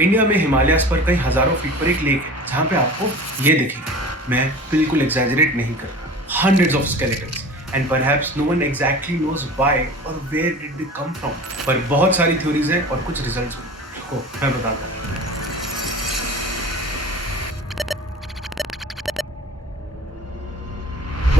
India में हिमालयास पर कई हजारों फीट पर एक लेक है जहाँ पे आपको ये दिखेगा। मैं बिल्कुल एग्जैजरेट नहीं कर रहा। Hundreds of skeletons and perhaps no one exactly knows why और where did they come from. पर बहुत सारी थ्योरीज हैं और कुछ रिजल्ट्स हुए। रुको मैं बताता हूँ।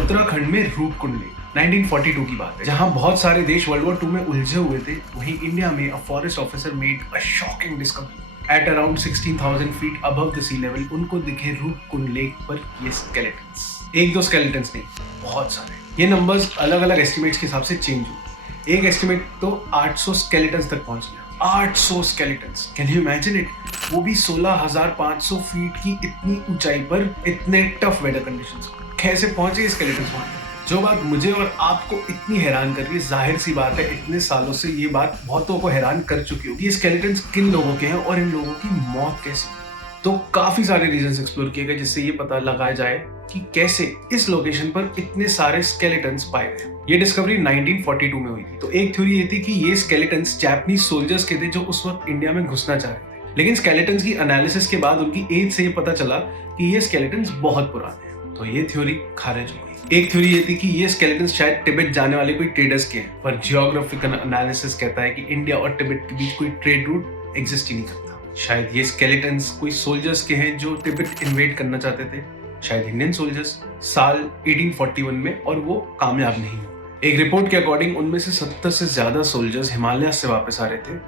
उत्तराखंड में रूपकुंड लेक 1942 की बात है, जहां बहुत सारे देश वर्ल्ड वॉर II में उलझे हुए थे। वहीं इंडिया में a forest officer made a shocking discovery. At around 16,000 feet above the sea level उनको दिखे रूपकुंड लेक पर ये स्केलेटन्स। एक दो स्केलेटन्स नहीं, बहुत सारे। ये नंबर्स अलग अलग एस्टिमेट्स के हिसाब से चेंज हुए। एक एस्टिमेट तो 800 स्केलेटन्स तक पहुंच गया। 800 skeletons, can you imagine it? वो भी 16,500 फीट की इतनी ऊंचाई पर, इतने टफ वेदर कंडीशंस। कैसे पहुंचे स्केलेटन्स वहां? जो बात मुझे और आपको इतनी हैरान कर रही है, जाहिर सी बात है इतने सालों से ये बात बहुतों को हैरान कर चुकी होगी। ये स्केलेटन्स किन लोगों के हैं और इन लोगों की मौत कैसे? तो काफी सारे रीजंस एक्सप्लोर किए गए जिससे ये पता लगाया जाए कि कैसे इस लोकेशन पर इतने सारे स्केलेटन्स पाए गए। ये डिस्कवरी 1942 में हुई थी। तो एक थ्योरी ये थी कि ये स्केलेटन्स जापानीज सोल्जर्स के थे जो उस वक्त इंडिया में घुसना चाह रहे थे। लेकिन स्केलेटन्स की एनालिसिस के बाद उनकी एज से ये पता चला कि ये स्केलेटन्स बहुत पुराने हैं। तो ये थ्योरी खारिज हो गई। एक थ्योरी ये थी कि ये स्केलेटन्स शायद तिब्बत जाने वाले कोई ट्रेडर्स के हैं, पर जियोग्राफिकल एनालिसिस कहता है कि इंडिया और तिब्बत के बीच कोई ट्रेड रूट एग्जिस्ट ही नहीं करता। शायद ये स्केलेटन्स कोई सोल्जर्स के हैं जो तिब्बत इन्वेड करना चाहते थे, शायद इंडियन सोल्जर्स, साल 1841 में, और वो कामयाब नहीं हुए। एक रिपोर्ट के अकॉर्डिंग उनमें से 70 से ज्यादा सोल्जर्स हिमालय से वापस आ रहे थे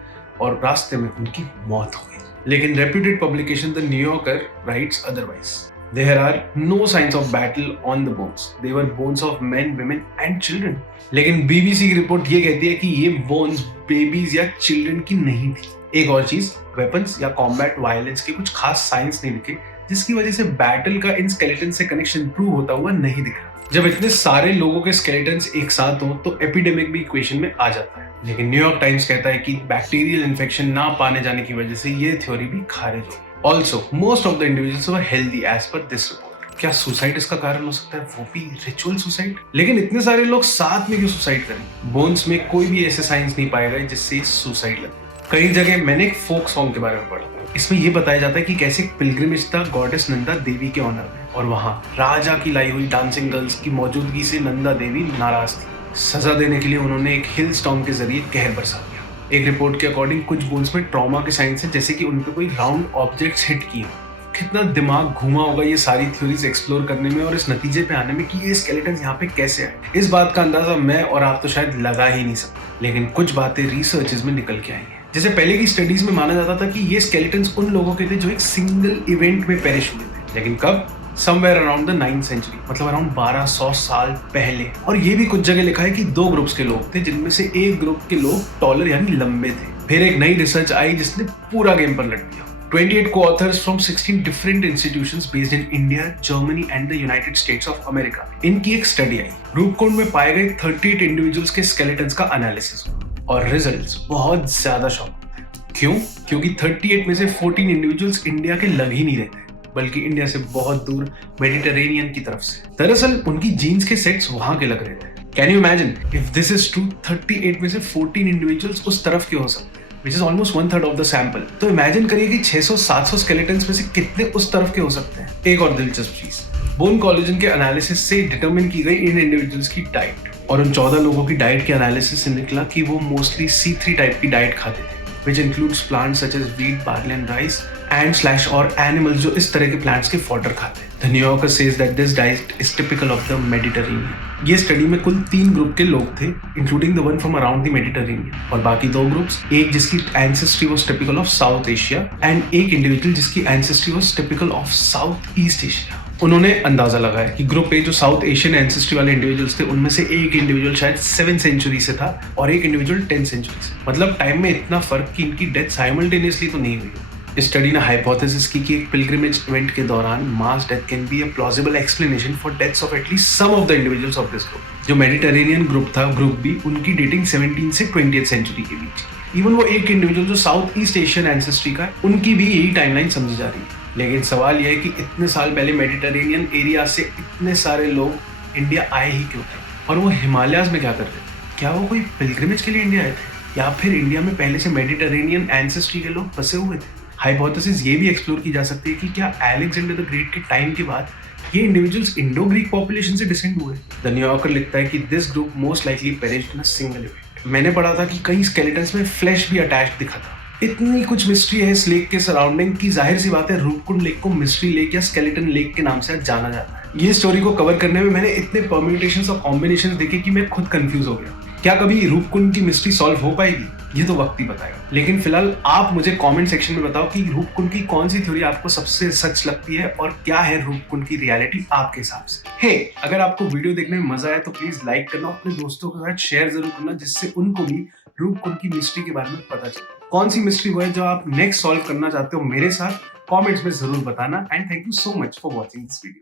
और रास्ते में उनकी मौत हो गई। लेकिन reputed publication the New Yorker rights otherwise. There are no signs of battle on the bones. They were bones of men, women and children. लेकिन BBC की रिपोर्ट ये कहती है कि ये बोन्स बेबीज या चिल्ड्रन की नहीं थी। एक और चीज, वेपन्स या कॉम्बैट वायलेंस के कुछ खास साइंस नहीं दिखे, जिसकी वजह से बैटल का इन स्केलेटन से कनेक्शन प्रूव होता हुआ नहीं दिख रहा। जब इतने सारे लोगों के स्केलेटन्स एक साथ हों तो एपिडेमिक भी इक्वेशन में आ जाता है। लेकिन न्यूयॉर्क टाइम्स कहता है कि बैक्टीरियल इन्फेक्शन ना पाने जाने की वजह से ये थ्योरी भी खारिज हो गई। Also, most of the individuals were healthy as per this report. क्या सुसाइड इसका कारण हो सकता है? वो भी रिचुअल सुसाइड? लेकिन इतने सारे लोग साथ में क्यों सुसाइड करें? बोन्स में कोई भी ऐसे साइंस नहीं पाए गए जिससे सुसाइड लगे। कई जगह मैंने एक फोक सॉन्ग के बारे में पढ़ा। इसमें यह बताया जाता है कि कैसे एक पिलग्रिमेज था गॉडेस नंदा देवी के ऑनर में, और वहां राजा की लाई हुई डांसिंग गर्ल्स की मौजूदगी से नंदा देवी नाराज थी। सजा देने के लिए उन्होंने एक हिल स्टॉर्म के जरिए कहर बरसा दिया। एक रिपोर्ट के अकॉर्डिंग कुछ बोन्स में ट्रॉमा के साइंस है, जैसे कि उन पे कोई राउंड ऑब्जेक्ट्स हिट किए। कितना दिमाग घूमा होगा ये सारी थ्योरीज एक्सप्लोर करने में और इस नतीजे पे आने में कि ये स्केलेटन्स यहाँ पे कैसे आए। इस बात का अंदाजा मैं और आप तो शायद लगा ही नहीं सकते, लेकिन कुछ बातें रिसर्चेस में निकल के आई हैं। जैसे पहले की स्टडीज में माना जाता था कि ये स्केलेटन्स उन लोगों के थे जो एक सिंगल इवेंट में पेरिश हुए थे, लेकिन कब? Somewhere around the 9th century, मतलब अराउंड 1200 साल पहले। और ये भी कुछ जगह लिखा है कि दो ग्रुप्स के लोग थे, जिनमें से एक ग्रुप के लोग टॉलर यानी लंबे थे। फिर एक नई रिसर्च आई जिसने पूरा गेम पर लट दिया। 28 co-authors from 16 different institutions based in India, Germany and the United States of America. इनकी एक स्टडी आई। रूपकुंड में पाए गए 38 इंडिविजुअल्स के स्केलेटन्स का एनालिसिस और रिजल्ट्स बहुत ज्यादा शॉक। क्यों? क्योंकि 38 में से 14 इंडिविजुअल्स इंडिया के लग ही नहीं रहे थे, बल्कि इंडिया से बहुत दूर मेडिटेरेनियन की तरफ से। दरअसल उनकी जीन्स के सेट्स वहां के लग रहे थे। Can you imagine if this is true? 38 में से 14 इंडिविजुअल्स उस तरफ के हो सकते हैं, which is almost 1/3 of the sample. तो इमेजिन करिए कि 600-700 स्केलेटन्स में से कितने उस तरफ के हो सकते हैं। एक और दिलचस्प चीज, बोन कोलेजन के एनालिसिस से डिटरमिन की गई इन इंडिविजुअल्स की डाइट, और उन 14 लोगों की डाइट के एनालिसिस से निकला कि वो मोस्टली C3 टाइप की डाइट खाते थे, which includes plants such as wheat, barley and rice, ants/ और animals जो इस तरह के प्लांट्स के फॉडर खाते हैं। The New Yorker says that this diet is typical of the Mediterranean. ये स्टडी में कुल 3 ग्रुप के लोग थे, including the one from around the Mediterranean, और बाकी 2 ग्रुप्स, एक जिसकी ancestry was typical of South Asia and एक इंडिविजुअल जिसकी ancestry was typical of South East Asia। उन्होंने अंदाजा लगाया कि ग्रुप ए जो साउथ एशियन एंसेस्ट्री वाले इंडिविजुअल्स थे, उनमें से एक इंडिविजुअल शायद 7th सेंचुरी से था और एक इंडिविजुअल 10th सेंचुरी से। मतलब टाइम में इतना फर्क कि इनकी डेथ साइमल्टेनियसली तो नहीं हुई। इस स्टडी ने हाइपोथेसिस की कि एक पिलग्रिमेज इवेंट के दौरान mass death can be a plausible explanation for deaths of at least some of the individuals of this group. जो मेडिटेरेनियन ग्रुप था, ग्रुप बी, उनकी डेटिंग 17 से 20th सेंचुरी के बीच। इवन वो एक इंडिविजुअल जो साउथ ईस्ट एशियन एंसेस्ट्री का है, उनकी भी यही टाइमलाइन समझी जा रही है। लेकिन सवाल यह है कि इतने साल पहले मेडिटेरेनियन एरिया से इतने सारे लोग इंडिया आए ही क्यों थे, और वो हिमालयाज में क्या कर रहे थे? क्या वो कोई पिलग्रिमेज के लिए इंडिया आए थे, या फिर इंडिया में पहले से मेडिटेरेनियन एंसेस्ट्री के लोग बसे हुए थे? हाइपोथेसिस ये भी एक्सप्लोर की जा सकती है कि क्या अलेक्जेंडर द ग्रेट के टाइम के बाद ये इंडिविजुअल्स इंडो ग्रीक पॉपुलेशन से डिसेंड हुए। द न्यूयॉर्कर लिखता है कि this group most likely perished in a single event. मैंने पढ़ा था कि कई स्केलेटन्स में फ्लैश भी अटैच्ड दिखा था। इतनी कुछ मिस्ट्री है इस लेक के सराउंडिंग की जाहिर सी बात है रूपकुंड लेक को मिस्ट्री लेक या स्केलेटन लेक के नाम से जाना जाता है। ये स्टोरी को कवर करने में मैंने इतने परम्यूटेशंस और कॉम्बिनेशंस देखे कि मैं खुद कंफ्यूज हो गया। क्या कभी रूपकुंड की मिस्ट्री सॉल्व हो पाएगी? ये तो वक्त ही बताएगा। लेकिन फिलहाल आप मुझे कमेंट सेक्शन में बताओ कि रूपकुंड की कौन सी थ्योरी आपको सबसे सच लगती है और क्या है रूपकुंड की रियलिटी आपके हिसाब से। हे, अगर आपको वीडियो देखने में मजा आया तो प्लीज लाइक करना, अपने दोस्तों के साथ शेयर जरूर करना, जिससे उनको भी रूपकुंड की मिस्ट्री के बारे में पता चले। कौन सी मिस्ट्री वो है जो आप नेक्स्ट सॉल्व करना चाहते हो मेरे साथ, कमेंट्स में जरूर बताना। And thank you so much for watching this video.